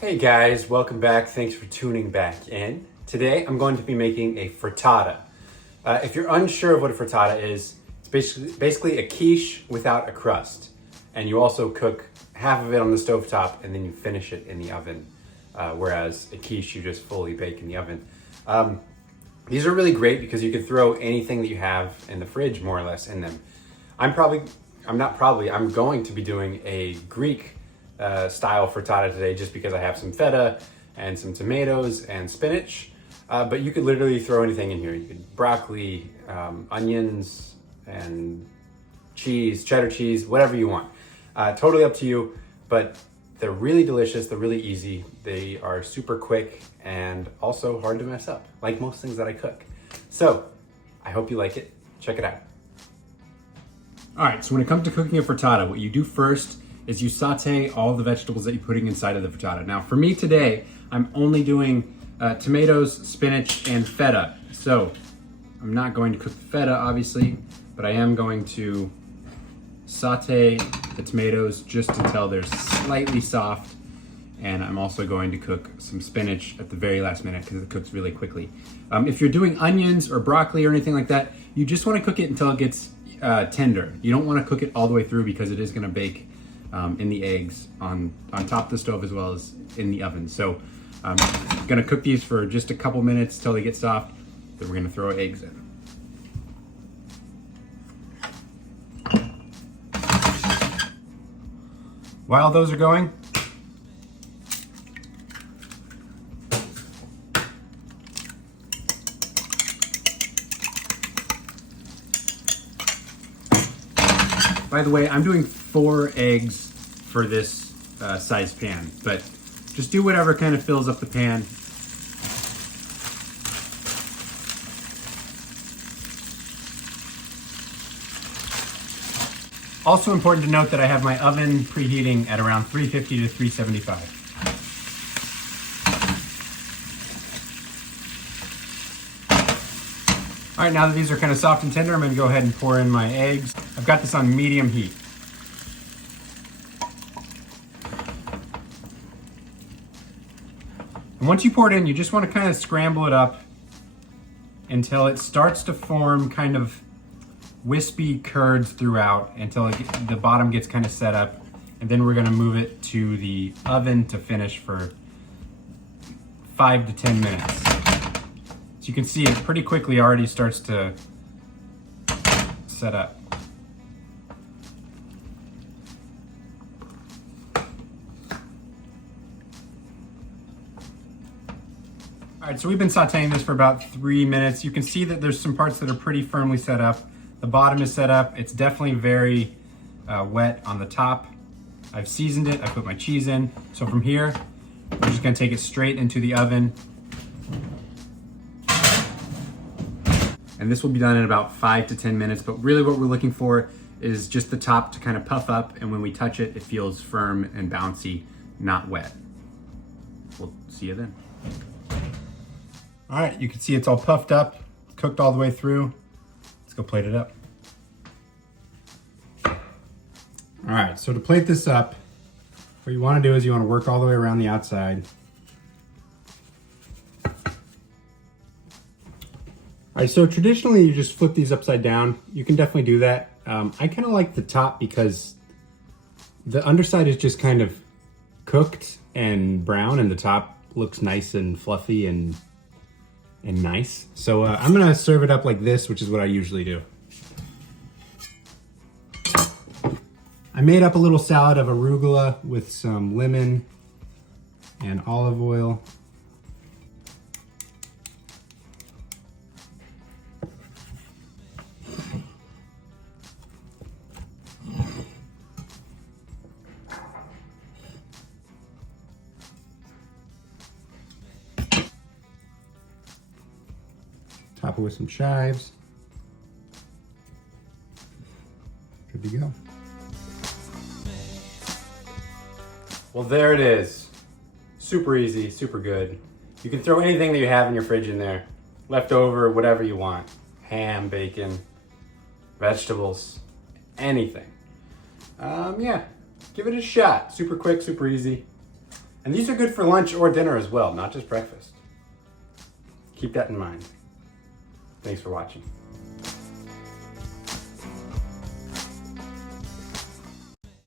Hey guys, welcome back. Thanks for tuning back in. Today I'm going to be making a frittata. If you're unsure of what a frittata is, it's basically a quiche without a crust. And you also cook half of it on the stovetop and then you finish it in the oven. Whereas a quiche you just fully bake in the oven. These are really great because you can throw anything that you have in the fridge more or less in them. I'm going to be doing a Greek style frittata today just because I have some feta and some tomatoes and spinach. But you could literally throw anything in here. You could broccoli, onions, and cheese, cheddar cheese, whatever you want. Totally up to you, but they're really delicious, they're really easy, they are super quick and also hard to mess up, like most things that I cook. So, I hope you like it. Check it out. All right, so when it comes to cooking a frittata, what you do first is you saute all the vegetables that you're putting inside of the frittata. Now for me today, I'm only doing tomatoes, spinach, and feta. So I'm not going to cook the feta, obviously, but I am going to saute the tomatoes just until they're slightly soft. And I'm also going to cook some spinach at the very last minute because it cooks really quickly. If you're doing onions or broccoli or anything like that, you just want to cook it until it gets tender. You don't want to cook it all the way through because it is going to bake in the eggs on top of the stove as well as in the oven. So I'm gonna cook these for just a couple minutes till they get soft. Then we're gonna throw eggs in. While those are going, by the way, I'm doing 4 eggs for this size pan, but just do whatever kind of fills up the pan. Also important to note that I have my oven preheating at around 350 to 375. All right, now that these are kind of soft and tender, I'm gonna go ahead and pour in my eggs. I've got this on medium heat. And once you pour it in, you just want to kind of scramble it up until it starts to form kind of wispy curds throughout until the bottom gets kind of set up. And then we're gonna move it to the oven to finish for 5 to 10 minutes. So you can see it pretty quickly already starts to set up. All right, so we've been sauteing this for about 3 minutes. You can see that there's some parts that are pretty firmly set up. The bottom is set up. It's definitely very wet on the top. I've seasoned it, I put my cheese in. So from here, we're just gonna take it straight into the oven. And this will be done in about 5 to 10 minutes, but really what we're looking for is just the top to kind of puff up, and when we touch it, it feels firm and bouncy, not wet. We'll see you then. All right, you can see it's all puffed up, cooked all the way through. Let's go plate it up. All right, so to plate this up, what you wanna do is you wanna work all the way around the outside. All right, so traditionally you just flip these upside down. You can definitely do that. I kind of like the top because the underside is just kind of cooked and brown and the top looks nice and fluffy and nice. So I'm gonna serve it up like this, which is what I usually do. I made up a little salad of arugula with some lemon and olive oil. Top it with some chives. Good to go. Well, there it is. Super easy, super good. You can throw anything that you have in your fridge in there. Leftover, whatever you want. Ham, bacon, vegetables, anything. Yeah, give it a shot. Super quick, super easy. And these are good for lunch or dinner as well, not just breakfast. Keep that in mind. Thanks for watching.